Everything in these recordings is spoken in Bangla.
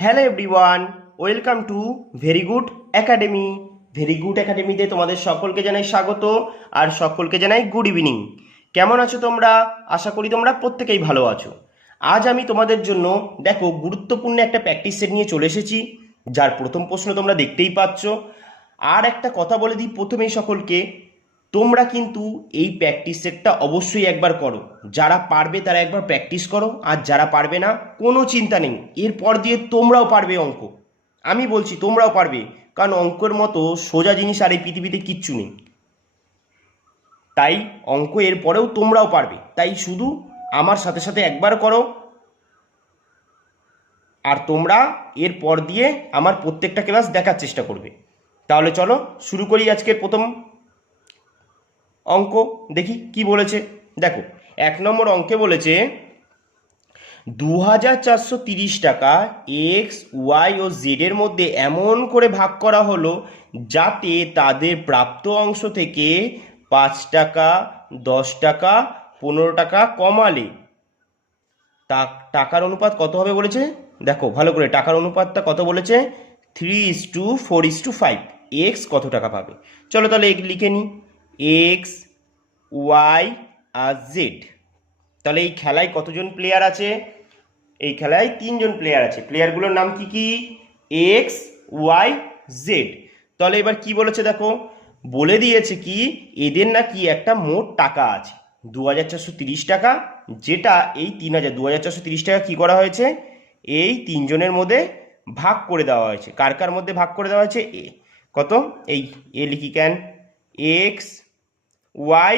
Hello everyone, welcome to very good academy. Very good একাডেমিতে তোমাদের সকলকে জানাই স্বাগত আর সকলকে জানাই গুড ইভিনিং। কেমন আছো তোমরা? আশা করি তোমরা প্রত্যেকেই ভালো আছো। আজ আমি তোমাদের জন্য দেখো গুরুত্বপূর্ণ একটা প্র্যাকটিস সেট নিয়ে চলে এসেছি, যার প্রথম প্রশ্ন তোমরা দেখতেই পাচ্ছ। আর একটা কথা বলে দিই প্রথমেই সকলকে, তোমরা কিন্তু এই প্র্যাকটিস সেটটা অবশ্যই একবার করো। যারা পারবে তারা একবার প্র্যাকটিস করো, আর যারা পারবে না কোনো চিন্তা নেই, এরপর দিয়ে তোমরাও পারবে অঙ্ক। আমি বলছি তোমরাও পারবে, কারণ অঙ্কের মতো সোজা জিনিস আর এই পৃথিবীতে কিচ্ছু নেই। তাই অঙ্ক এর পরেও তোমরাও পারবে, তাই শুধু আমার সাথে সাথে একবার করো, আর তোমরা এর পর দিয়ে আমার প্রত্যেকটা ক্লাস দেখার চেষ্টা করবে। তাহলে চলো শুরু করি আজকের প্রথম অঙ্ক। দেখি কি বলেছে। দেখো, 1 নম্বর অঙ্কে বলেছে 2430 টাকা এক্স ওয়াই ও জেড এর মধ্যে এমন করে ভাগ করা হলো যাতে তাদের প্রাপ্ত অংশ থেকে 5 টাকা, 10 টাকা, 15 টাকা কমালে টাকার অনুপাত কত হবে বলেছে। দেখো ভালো করে, টাকার অনুপাতটা কত বলেছে? 3:4:5। এক্স কত টাকা পাবে? চলো তাহলে লিখে নিই, এক্স ওয়াই আর জেড। তাহলে এই খেলায় কতজন প্লেয়ার আছে? এই খেলায় 3জন প্লেয়ার আছে। প্লেয়ারগুলোর নাম কি কি? X, Y, Z. তাহলে এবার কি বলেছে দেখো, বলে দিয়েছে কি এদের নাকি একটা মোট টাকা আছে 2430 টাকা, যেটা এই 2430 টাকা কি করা হয়েছে, এই 3জনের মধ্যে ভাগ করে দেওয়া হয়েছে। কার কার মধ্যে ভাগ করে দেওয়া হয়েছে? এ কত, এই এ লিখি কেন, x Y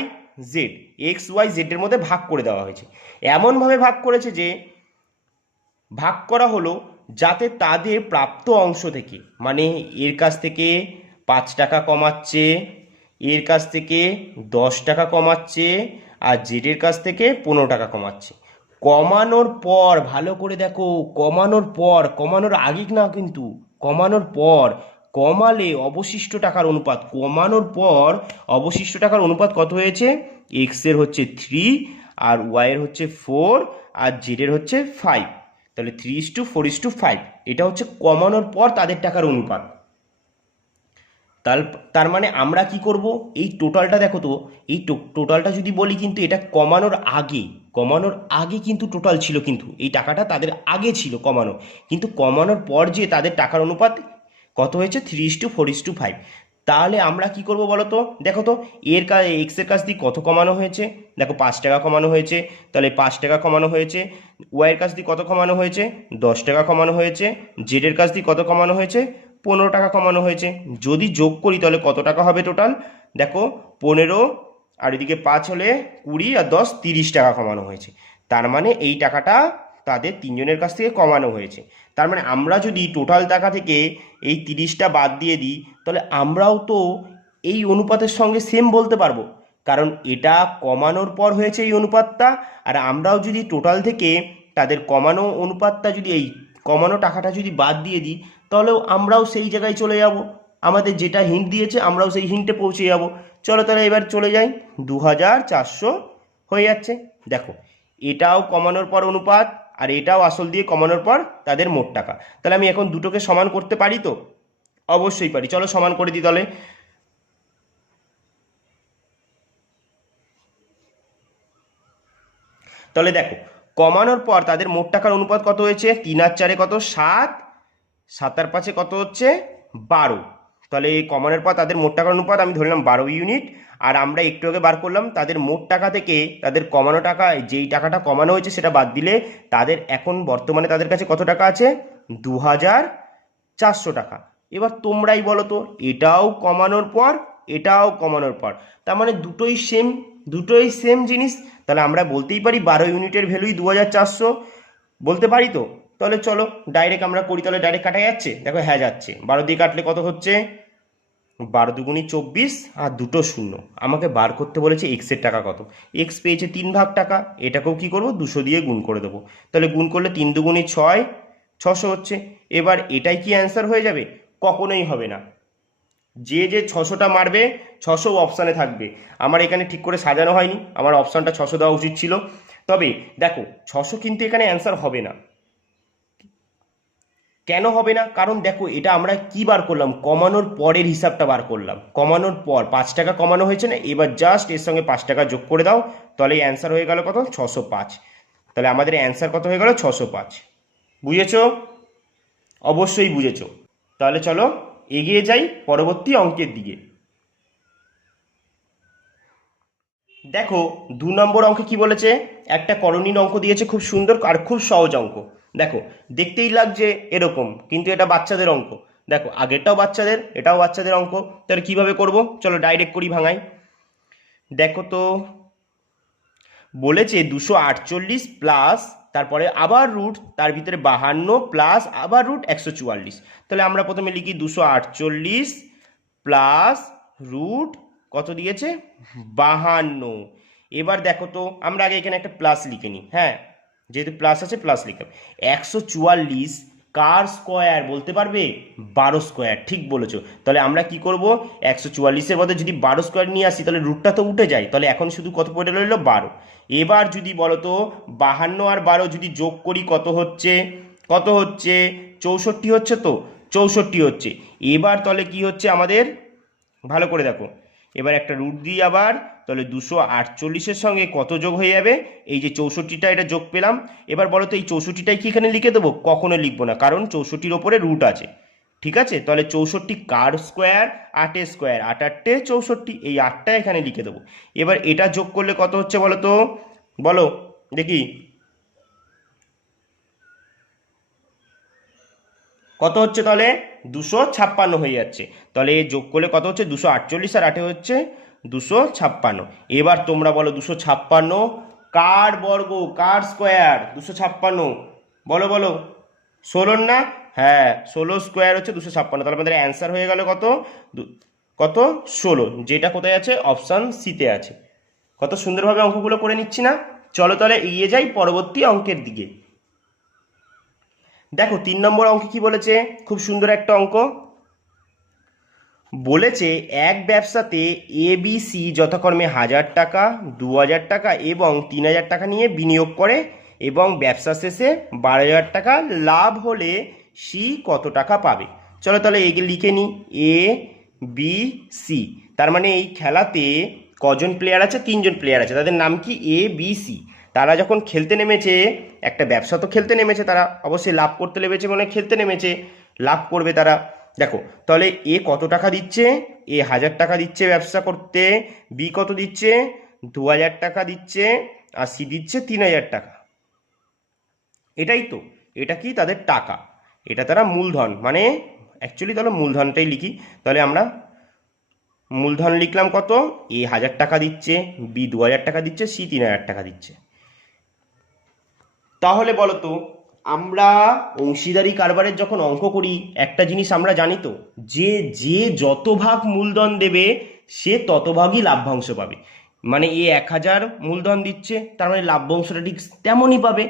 z, x y জেডের মধ্যে ভাগ করে দেওয়া হয়েছে। এমনভাবে ভাগ করেছে যে ভাগ করা হলো যাতে তাদের প্রাপ্ত অংশ থেকে, মানে এর কাছ থেকে 5 টাকা কমাচ্ছে, এর কাছ থেকে 10 টাকা কমাচ্ছে, আর জেডের কাছ থেকে 15 টাকা কমাচ্ছে। কমানোর পর ভালো করে দেখো, কমানোর পর, কমানোর আগে না কিন্তু, কমানোর পর কমালে অবশিষ্ট টাকার অনুপাত, কমানোর পর অবশিষ্ট টাকার অনুপাত কত হয়েছে? এক্স এর হচ্ছে 3, আর ওয়াই এর হচ্ছে 4, আর জেড এর হচ্ছে 5। তাহলে 3:4:5, এটা হচ্ছে কমানোর পর তাদের টাকার অনুপাত। তার তার মানে আমরা কি করব, এই টোটালটা দেখো তো, এই টোটালটা যদি বলি কিন্তু এটা কমানোর আগে, কমানোর আগে কিন্তু টোটাল ছিল, কিন্তু এই টাকাটা তাদের আগে ছিল কমানো, কিন্তু কমানোর পর যে তাদের টাকার অনুপাত কত হয়েছে? 3:4:5। তাহলে আমরা কি করব বলো তো? দেখো তো, এর কাজ এক্স এর কাছ দিয়ে কত কমানো হয়েছে? দেখো 5 টাকা কমানো হয়েছে, তাহলে 5 টাকা কমানো হয়েছে। ওয়াই এর কাছ দিয়ে কত কমানো হয়েছে? 10 টাকা কমানো হয়েছে। জেড এর কাছ দিয়ে কত কমানো হয়েছে? 15 টাকা কমানো হয়েছে। যদি যোগ করি তাহলে কত টাকা হবে টোটাল? দেখো 15, আর এদিকে 5 হলে 20, আর 10 30 টাকা কমানো হয়েছে। তার মানে এই টাকাটা তাদের 3জনের কাছ থেকে কমানো হয়েছে। তার মানে আমরা যদি টোটাল টাকা থেকে এই 30টা বাদ দিয়ে দিই, তাহলে আমরাও তো এই অনুপাতের সঙ্গে সেম বলতে পারবো, কারণ এটা কমানোর পর হয়েছে এই অনুপাতটা। আর আমরাও যদি টোটাল থেকে তাদের কমানো অনুপাতটা, যদি এই কমানো টাকাটা যদি বাদ দিয়ে দিই, তাহলেও আমরাও সেই জায়গায় চলে যাব। আমাদের যেটা হিন্ট দিয়েছে আমরাও সেই হিন্টে পৌঁছে যাব। চলো তাহলে এবার চলে যাই, 2400 হয়ে যাচ্ছে। দেখো, এটাও কমানোর পর অনুপাত, আর এটাও আসল দিয়ে কমানোর পর তাদের মোট টাকা। তাহলে আমি এখন দুটোকে সমান করতে পারি তো? অবশ্যই পারি। চলো সমান করে দিই তাহলে। তাহলে দেখো, কমানোর পর তাদের মোট টাকার অনুপাত কত হয়েছে? 3 আর 4 কত? 7, 7 আর 5 কত হচ্ছে? 12। তাহলে এই কমানোর পর তাদের মোট টাকার অনুপাত আমি ধরলাম 12 ইউনিট। আর আমরা একটু আগে বার করলাম তাদের মোট টাকা থেকে তাদের কমানো টাকা, যেই টাকাটা কমানো হয়েছে সেটা বাদ দিলে তাদের এখন বর্তমানে তাদের কাছে কত টাকা আছে? 2400 টাকা। এবার তোমরাই বলো তো, এটাও কমানোর পর, এটাও কমানোর পর, তার মানে দুটোই সেম, দুটোই সেম জিনিস। তাহলে আমরা বলতেই পারি 12 ইউনিটের ভ্যালুই 2400, বলতে পারি তো? তাহলে চলো ডাইরেক্ট আমরা করি। তাহলে ডাইরেক্ট কাটা যাচ্ছে? দেখো হ্যাঁ যাচ্ছে। 12 দিয়ে কাটলে কত হচ্ছে? 12×2=24, আর দুটো শূন্য। আমাকে বার করতে বলেছে এক্স এর টাকা কত। এক্স পেয়েছে 3 ভাগ টাকা, এটাকেও কি করব? 200 দিয়ে গুণ করে দেবো। তাহলে গুণ করলে 3×2=6, 600 হচ্ছে। এবার এটাই কি অ্যান্সার হয়ে যাবে? কখনোই হবে না। যে যে 600টা মারবে 600 অপশানে থাকবে। আমার এখানে ঠিক করে সাজানো হয়নি, আমার অপশানটা 600 দেওয়া উচিত ছিল। তবে দেখো 600 কিন্তু এখানে অ্যান্সার হবে না। কেন হবে না? কারণ দেখো এটা আমরা কি বার করলাম, কমানোর পরের হিসাবটা বার করলাম। কমানোর পর 5 টাকা কমানো হয়েছে না, এবার জাস্ট এর সঙ্গে 5 টাকা যোগ করে দাও, তাহলে অ্যান্সার হয়ে গেল কত? 605। তাহলে আমাদের অ্যান্সার কত হয়ে গেল? 605। বুঝেছো? অবশ্যই বুঝেছো। তাহলে চলো এগিয়ে যাই পরবর্তী অঙ্কের দিকে। দেখো 2 নম্বর অঙ্কে কি বলেছে, একটা করণীয় অঙ্ক দিয়েছে, খুব সুন্দর আর খুব সহজ অঙ্ক। দেখো দেখতেই লাগছে এরকম, কিন্তু এটা বাচ্চাদের অঙ্ক। দেখো আগেরটাও বাচ্চাদের, এটাও বাচ্চাদের অঙ্ক। তাহলে কিভাবে করব, চলো ডাইরেক্ট করি, ভাঙাই। দেখো তো বলেছে 248 প্লাস, তারপরে আবার রুট, তার ভিতরে 52 প্লাস আবার রুট 144। তাহলে আমরা প্রথমে লিখি 248 প্লাস রুট কত দিয়েছে? 52। এবার দেখো তো আমরা আগে এখানে একটা প্লাস লিখে নিই, হ্যাঁ যেহেতু প্লাস আছে প্লাস লিখলাম। 144 কার স্কোয়ার বলতে পারবে? 12 স্কোয়ার, ঠিক বলেছো। তাহলে আমরা কি করব, 144-এর বদলে যদি 12 স্কোয়ার নিয়ে আসি তাহলে রুটটা তো উঠে যায়, তাহলে এখন শুধু কত পড়ে রইল? 12। এবার যদি বলো তো 52 আর 12 যদি যোগ করি কত হচ্ছে? কত হচ্ছে? 64 হচ্ছে তো, 64 হচ্ছে। এবার তাহলে কি হচ্ছে আমাদের, ভালো করে দেখো, এবার একটা রুট দিই আবার, তাহলে 248-এর সঙ্গে কত যোগ হয়ে যাবে? এই যে 64টা, এটা যোগ পেলাম। এবার বলো তো এই 64টাই কি এখানে লিখে দেবো? কখনো লিখবো না, কারণ 64-র ওপরে রুট আছে। ঠিক আছে, তাহলে 64 কার স্কোয়ার? 8-এর স্কোয়ার, 8 8 64, এই 8টা এখানে লিখে দেবো। এবার এটা যোগ করলে কত হচ্ছে বলো তো, বলো দেখি কত হচ্ছে? তাহলে 256 হয়ে যাচ্ছে। তাহলে যোগ করলে কত হচ্ছে? 248 আর 8 হচ্ছে 256। এবার তোমরা বলো 256 কার বর্গ, কার স্কোয়ার? 256 বলো বলো, 16 না? হ্যাঁ 16 স্কোয়ার হচ্ছে 256। তাহলে আমাদের অ্যান্সার হয়ে গেল কত? কত? 16, যেটা কোথায় আছে? অপশান সিতে আছে। কত সুন্দরভাবে অঙ্কগুলো করে নিচ্ছি না? চলো তাহলে এগিয়ে যাই পরবর্তী অঙ্কের দিকে। দেখো 3 নম্বর অঙ্কে কি বলেছে, খুব সুন্দর একটা অঙ্ক বলেছে। এক ব্যবসাতে এ বি সি যথাক্রমে 1000 টাকা, 2000 টাকা এবং 3000 টাকা নিয়ে বিনিয়োগ করে এবং ব্যবসা শেষে 12,000 টাকা লাভ হলে সি কত টাকা পাবে? চলো তাহলে এই লিখে নিই, এ বি সি। তার মানে এই খেলাতে কজন প্লেয়ার আছে? 3জন প্লেয়ার আছে। তাদের নাম কি? A B C. তারা যখন খেলতে নেমেছে, একটা ব্যবসা তো খেলতে নেমেছে, তারা অবশ্যই লাভ করতে নেমেছে, মানে খেলতে নেমেছে, লাভ করবে তারা। দেখো তাহলে এ কত টাকা দিচ্ছে? এ 1000 টাকা দিচ্ছে ব্যবসা করতে, বি কত দিচ্ছে? 2000 টাকা দিচ্ছে, আর সি দিচ্ছে 3000 টাকা। এটাই তো, এটা কি তাদের টাকা, এটা তারা মূলধন, মানে অ্যাকচুয়ালি তাহলে মূলধনটাই লিখি। তাহলে আমরা মূলধন লিখলাম কত? এ 1000 টাকা দিচ্ছে, বি 2000 টাকা দিচ্ছে, সি 3000 টাকা দিচ্ছে। তাহলে বলো তো, আমরা অংশীদারি কারবারের যখন অঙ্ক করি একটা জিনিস আমরা জানি তো, যে যে যত ভাগ মূলধন দেবে সে তত ভাগই লাভ্যাংশ পাবে। মানে এ 1000 মূলধন দিচ্ছে, তার মানে লাভ্যাংশটা ঠিক তেমনই পাবে,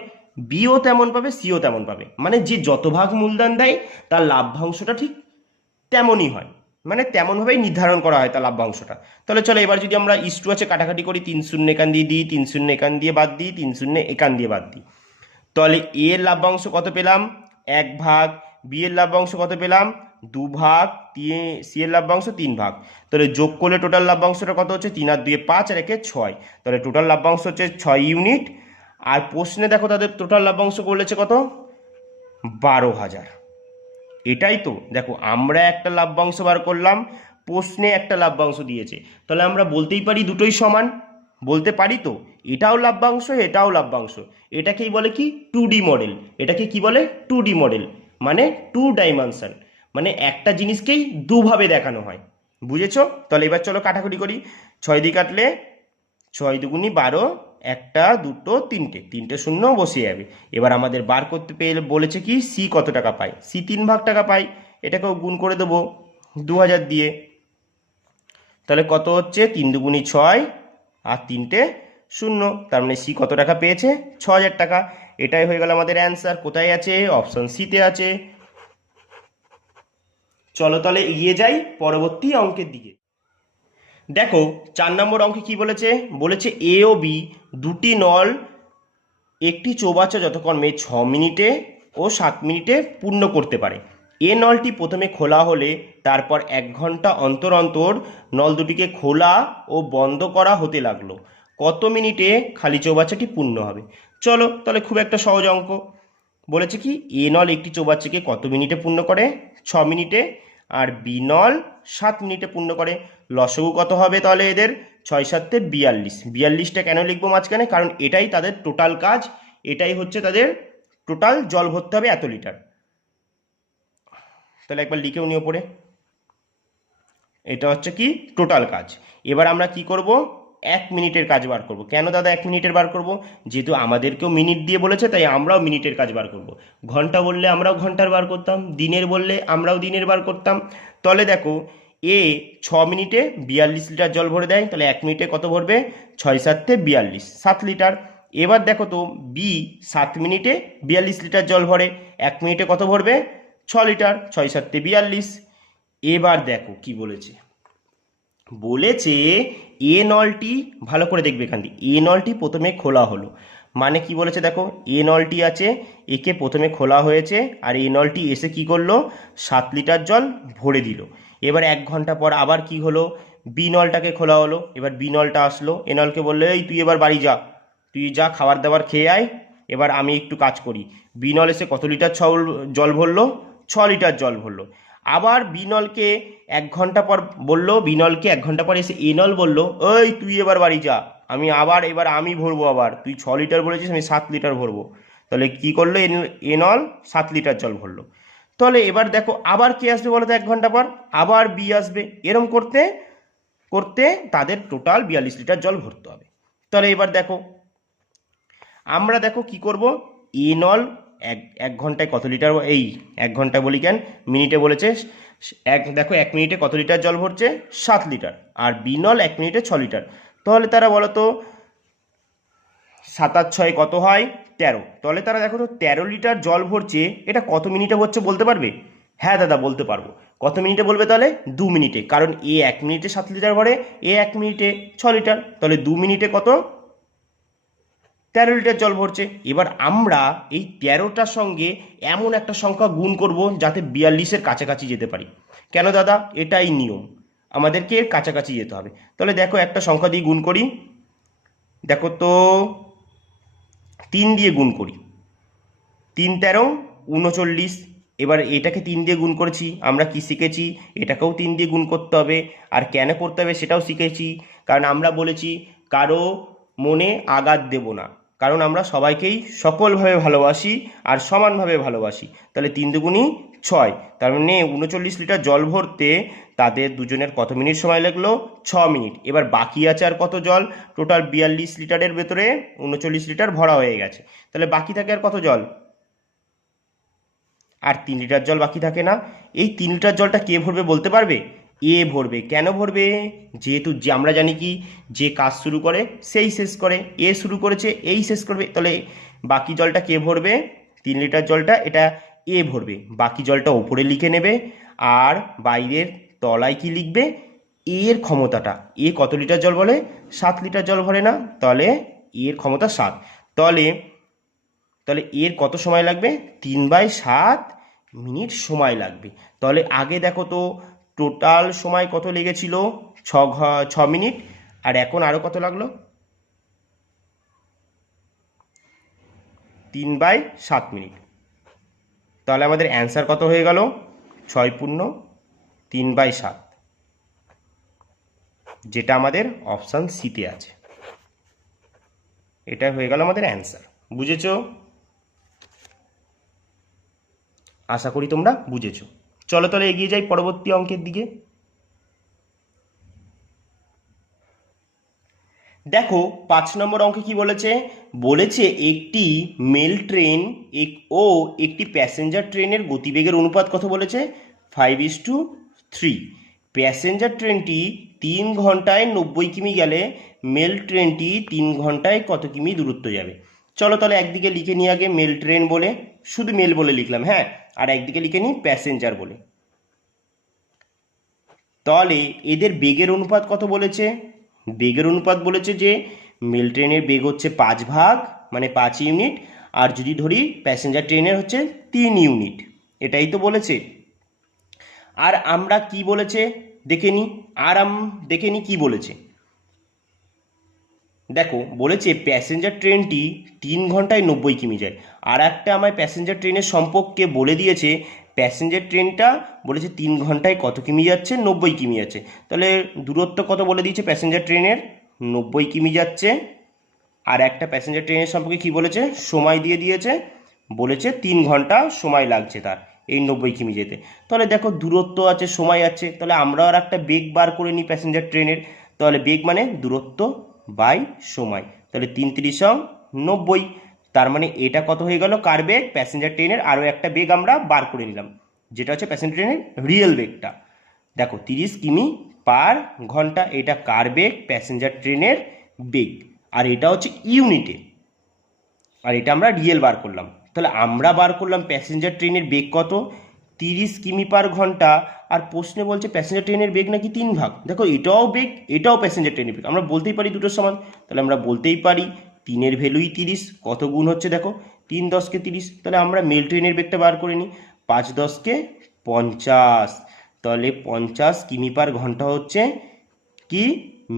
বিও তেমন পাবে, সিও তেমন পাবে। মানে যে যত ভাগ মূলধন দেয় তার লাভ্যাংশটা ঠিক তেমনই হয়, মানে তেমনভাবেই নির্ধারণ করা হয় তার লাভ্যাংশটা। তাহলে চলো এবার যদি আমরা ইস্টু আছে কাটাকাটি করি, 3 শূন্য এখান দিয়ে দিই, 3 শূন্য এখান দিয়ে বাদ দিই, 3 শূন্য এখান দিয়ে বাদ দিই। তাহলে এ এর লাভ্যাংশ কত পেলাম? 1 ভাগ। বি এর লাভ্যাংশ কত পেলাম? 2 ভাগ। সি এর লাভ্যাংশ 3 ভাগ। তাহলে যোগ করলে টোটাল লাভ্যাংশটা কত হচ্ছে? 3 আর 2 5 আর 1 6। তাহলে টোটাল লাভ্যাংশ হচ্ছে 6 ইউনিট। আর প্রশ্নে দেখো তাদের টোটাল লাভ্যাংশ বলেছে কত? 12,000। এটাই তো, দেখো আমরা একটা লাভ্যাংশ বার করলাম, প্রশ্নে একটা লাভ্যাংশ দিয়েছে, তাহলে আমরা বলতেই পারি দুটোই সমান, বলতে পারি তো, এটাও লাভ্যাংশ এটাও লাভ্যাংশ। এটাকেই বলে কি? 2D model. এটাকে কি বলে? 2D মডেল, মানে 2 ডাইমেনশন, মানে একটা জিনিসকেই দুভাবে দেখানো হয়। বুঝেছো? তাহলে এবার চলো কাটাকুটি করি। 6 দিয়ে কাটলে 6 দুগুণি 12, একটা দুটো তিনটে, তিনটে শূন্য বসে যাবে। এবার আমাদের বার করতে পেয়ে বলেছে কি সি কত টাকা পায়? সি 3 ভাগ টাকা পায়। এটাকেও গুণ করে দেবো 2000 দিয়ে। তাহলে কত হচ্ছে? 3 দুগুণি 6 আর তিনটে শূন্য, তার মানে সি কত টাকা পেয়েছে? 6,000 টাকা। এটাই হয়ে গেল আমাদের অ্যান্সার। কোথায় আছে? অপশন সিতে আছে। চলো তাহলে এগিয়ে যাই পরবর্তী অঙ্কের দিকে। দেখো 4 নম্বর অঙ্কে কি বলেছে, বলেছে এ ও বি দুটি নল একটি চৌবাচ্চা যথাক্রমে 6 মিনিটে ও 7 মিনিটে পূর্ণ করতে পারে। এ নলটি প্রথমে খোলা হলে তারপর 1 ঘন্টা অন্তর অন্তর নল দুটিকে খোলা ও বন্ধ করা হতে লাগলো। কত মিনিটে খালি চৌবাচ্চাটি পূর্ণ হবে? চলো তাহলে খুব একটা সহজ অঙ্ক। বলেছে কি এ নল একটি চৌবাচ্চাকে কত মিনিটে পূর্ণ করে? 6 মিনিটে। আর বি নল 7 মিনিটে পূর্ণ করে। লসগু কত হবে তাহলে এদের? 6 7 42। 42টা কেন লিখবো মাঝখানে? কারণ এটাই তাদের টোটাল কাজ, এটাই হচ্ছে তাদের টোটাল জল ভরতে হবে এত লিটার। তাহলে একবার লিখেও নিও পড়ে। এটা হচ্ছে কি টোটাল কাজ। এবার আমরা কি করব? 1 মিনিটের কাজ বার করব। কেন দাদা 1 মিনিটের বার করব? যেহেতু আমাদেরকেও মিনিট দিয়ে বলেছে তাই আমরাও মিনিটের কাজ বার করব। ঘন্টা বললে আমরাও ঘন্টার বার করতাম, দিনের বললে আমরাও দিনের বার করতাম। তাহলে দেখো এ 6 মিনিটে 42 লিটার জল ভরে দেয়, তাহলে 1 মিনিটে কত ভরবে? 6 7 42, 7 লিটার। এবার দেখো তো বি 7 মিনিটে 42 লিটার জল ভরে, 1 মিনিটে কত ভরবে? 6 লিটার, 6 7 42। এবার দেখো কি বলেছে। বলেছে এ নলটি, ভালো করে দেখবে এখান দিয়ে, এ নলটি প্রথমে খোলা হলো। মানে কি বলেছে দেখো, এ নলটি আছে, একে প্রথমে খোলা হয়েছে, আর এ নলটি এসে কি করলো? 7 লিটার জল ভরে দিল। এবার 1 ঘন্টা পর আবার কি হলো? বি নলটাকে খোলা হলো। এবার বি নলটা আসলো, এ নলকে বললো এই তুই এবার বাড়ি যা, তুই যা খাবার দাবার খেয়ে আয়, এবার আমি একটু কাজ করি। বি নল এসে কত লিটার জল ভরলো? 6 লিটার জল ভরলো। আবার বিনলকে 1 ঘন্টা পর বললো, বিনলকে 1 ঘন্টা পর এসে এনল বললো ওই তুই এবার বাড়ি যা, আমি আবার এবার আমি ভরবো, আবার তুই 6 লিটার বলেছিস আমি 7 লিটার ভরবো। তাহলে কি করলো? এনল 7 লিটার জল ভরলো। তাহলে এবার দেখো আবার কে আসবে বলো তো? 1 ঘন্টা পর আবার বি আসবে। এরম করতে করতে তাদের টোটাল 42 লিটার জল ভরতে হবে। তাহলে এবার দেখো আমরা দেখো কি করব? এনল এক এক ঘন্টায় কত লিটার, এই 1 ঘন্টায় বলি কেন, মিনিটে বলেছে। দেখো 1 মিনিটে কত লিটার জল ভরছে? 7 লিটার। আর বিনল 1 মিনিটে 6 লিটার। তাহলে তারা বলো তো 7 আর 6 কত হয়? 13। তাহলে তারা দেখো তো 13 লিটার জল ভরছে, এটা কত মিনিটে ভরছে বলতে পারবে? হ্যাঁ দাদা বলতে পারবো। কত মিনিটে বলবে তাহলে? 2 মিনিটে, কারণ এ 1 মিনিটে 7 লিটার ভরে, এ 1 মিনিটে 6 লিটার, তাহলে 2 মিনিটে কত? 13 লিটার জল ভরছে। এবার আমরা এই 13টার সঙ্গে এমন একটা সংখ্যা গুণ করব যাতে 42-এর কাছাকাছি যেতে পারি। কেন দাদা? এটাই নিয়ম, আমাদেরকে এর কাছাকাছি যেতে হবে। তাহলে দেখো একটা সংখ্যা দিয়ে গুণ করি, দেখো তো 3 দিয়ে গুণ করি, 3 13 39। এবার এটাকে 3 দিয়ে গুণ করেছি, আমরা কি শিখেছি? এটাকেও 3 দিয়ে গুণ করতে হবে। আর কেন করতে হবে সেটাও শিখেছি, কারণ আমরা বলেছি কারো মনে আঘাত দেব না, কারণ আমরা সবাইকেই সকলভাবে ভালোবাসি আর সমানভাবে ভালোবাসি। তাহলে 3 দুগুণই 6, তার মানে 39 লিটার জল ভরতে তাদের দুজনের কত মিনিট সময় লাগলো? 6 মিনিট। এবার বাকি আছে আর কত জল? টোটাল 42 লিটারের ভেতরে 39 লিটার ভরা হয়ে গেছে, তাহলে বাকি থাকে আর কত জল? আর 3 লিটার জল বাকি থাকে না। এই 3 লিটার জলটা কে ভরবে বলতে পারবে? এ ভরবে। কেন ভরবে? যেহেতু যে আমরা জানি কি যে কাজ শুরু করে সেই শেষ করে, এ শুরু করেছে এই শেষ করবে, তাহলে বাকি জলটা কে ভরবে? 3 লিটার জলটা এটা এ ভরবে। বাকি জলটা ওপরে লিখে নেবে, আর বাইরের তলায় কি লিখবে? এর ক্ষমতাটা। এ কত লিটার জল বলে? 7 লিটার জল ভরে না, তাহলে এর ক্ষমতা 7। তাহলে তাহলে এর কত সময় লাগবে? 3/7 মিনিট সময় লাগবে। তাহলে আগে দেখো তো টোটাল সময় কত লেগেছিল? 6 মিনিট। আর এখন আরও কত লাগলো? 3/7 মিনিট। তাহলে আমাদের অ্যান্সার কত হয়ে গেল? 6 পূর্ণ 3/7, যেটা আমাদের অপশান সিতে আছে। এটা হয়ে গেল আমাদের অ্যান্সার। বুঝেছো? আশা করি তোমরা বুঝেছো। চলো তাহলে এগিয়ে যাই পরবর্তী অঙ্কের দিকে। দেখো 5 নম্বর অঙ্কে কি বলেছে? বলেছে একটি মেল ট্রেন ও একটি প্যাসেঞ্জার ট্রেনের গতিবেগের অনুপাত কত বলেছে? 5:3। প্যাসেঞ্জার ট্রেনটি 3 ঘন্টায় 90 কিমি গেলে মেল ট্রেনটি 3 ঘন্টায় কত কিমি দূরত্ব যাবে? চলো তাহলে একদিকে লিখে নিই আগে মেল ট্রেন বলে, শুধু মেল বলে লিখলাম, হ্যাঁ, আর একদিকে লিখে নিই প্যাসেঞ্জার বলে। তাহলে এদের বেগের অনুপাত কত বলেছে? বেগের অনুপাত বলেছে যে মেল ট্রেনের বেগ হচ্ছে 5 ভাগ, মানে 5 ইউনিট, আর যদি ধরি প্যাসেঞ্জার ট্রেনের হচ্ছে 3 ইউনিট, এটাই তো বলেছে। আর আমরা কি বলেছে দেখে নিই, দেখে নিই কি বলেছে। দেখো বলেছে প্যাসেঞ্জার ট্রেনটি 3 ঘন্টায় 90 কিমি যায়। আর একটা আমায় প্যাসেঞ্জার ট্রেনের সম্পর্কে বলে দিয়েছে, প্যাসেঞ্জার ট্রেনটা বলেছে 3 ঘন্টায় কত কিমি যাচ্ছে, 90 কিমি যাচ্ছে। তাহলে দূরত্ব কত বলে দিয়েছে প্যাসেঞ্জার ট্রেনের, 90 কিমি যাচ্ছে। আর একটা প্যাসেঞ্জার ট্রেনের সম্পর্কে কি বলেছে, সময় দিয়ে দিয়েছে, বলেছে 3 ঘন্টা সময় লাগছে তার এই 90 কিমি যেতে। তাহলে দেখো দূরত্ব আছে, সময় আছে, তাহলে আমরাও আর একটা বেগ বার করে নিই প্যাসেঞ্জার ট্রেনের। তাহলে বেগ মানে দূরত্ব বাই সময়, তাহলে 3 × 3 = 90। তার মানে এটা কত হয়ে গেল, কার বেগ, প্যাসেঞ্জার ট্রেনের আরও একটা বেগ আমরা বার করে নিলাম, যেটা হচ্ছে প্যাসেঞ্জার ট্রেনের রিয়েল বেগটা। দেখো 30 কিমি পার ঘন্টা, এটা কার বেগ, প্যাসেঞ্জার ট্রেনের বেগ। আর এটা হচ্ছে ইউনিটে, আর এটা আমরা রিয়েল বার করলাম। তাহলে আমরা বার করলাম প্যাসেঞ্জার ট্রেনের বেগ কত, 30 কিমি পার ঘন্টা। আর প্রশ্নে বলছে প্যাসেঞ্জার ট্রেনের বেগ নাকি 3 ভাগ। দেখো এটাও বেগ, এটাও প্যাসেঞ্জার ট্রেনের বেগ, আমরা বলতেই পারি দুটোর সমান। তাহলে আমরা বলতেই পারি 3-এর ভ্যালুই 30, কত গুণ হচ্ছে দেখো, 3 × 10 = 30। তাহলে আমরা মেল ট্রেনের বেগটা বার করে নিই, 5 × 10 = 50। তাহলে 50 কিমি পার ঘন্টা হচ্ছে কি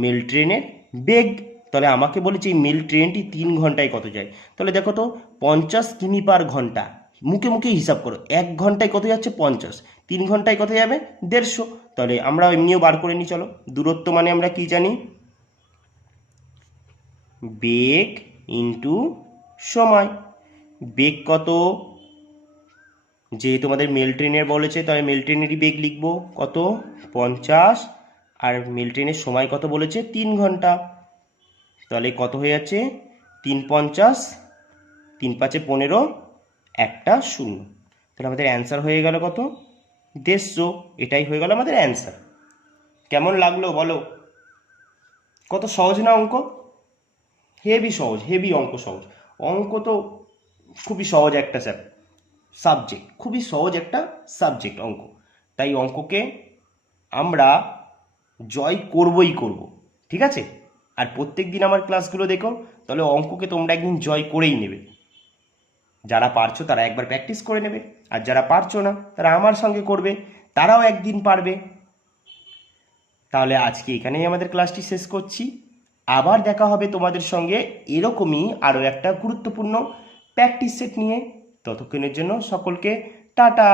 মেল ট্রেনের বেগ। তাহলে আমাকে বলেছে এই মেল ট্রেনটি 3 ঘন্টায় কত যায়। তাহলে দেখো তো 50 কিমি পার ঘন্টা, মুখে মুখে হিসাব করো, 1 ঘন্টায় কত যাচ্ছে 50, 3 ঘন্টায় কত যাবে 150। তাহলে আমরা এমনিও বার করে নিই, চলো। দূরত্ব মানে আমরা কি জানি, বেগ ইন্টু সময়। বেগ কত, যেহেতু আমাদের মেল ট্রেনের বলেছে তাহলে মেল ট্রেনেরই বেগ লিখবো, কত 50। আর মেল ট্রেনের সময় কত বলেছে, 3 ঘন্টা। তাহলে কত হয়ে যাচ্ছে, 3 × 50, 3 × 5 = 15, একটা 0। তাহলে আমাদের অ্যান্সার হয়ে গেল কত, 150। এটাই হয়ে গেল আমাদের অ্যান্সার। কেমন লাগলো বলো, কত সহজ না অঙ্ক, হেভি সহজ, হেভি অঙ্ক সহজ। অঙ্ক তো খুবই সহজ একটা সাবজেক্ট, খুবই সহজ একটা সাবজেক্ট অঙ্ক। তাই অঙ্ককে আমরা জয় করবই করব, ঠিক আছে। আর প্রত্যেক দিন আমার ক্লাসগুলো দেখো, তাহলে অঙ্ককে তোমরা একদিন জয় করেই নেবে। যারা পারছো তারা একবার প্র্যাকটিস করে নেবে, আর যারা পারছো না তারা আমার সঙ্গে করবে, তারাও একদিন পারবে। তাহলে আজকে এখানেই আমাদের ক্লাসটি শেষ করছি। আবার দেখা হবে তোমাদের সঙ্গে এরকমই আরও একটা গুরুত্বপূর্ণ প্র্যাকটিস সেট নিয়ে। ততক্ষণের জন্য সকলকে টাটা।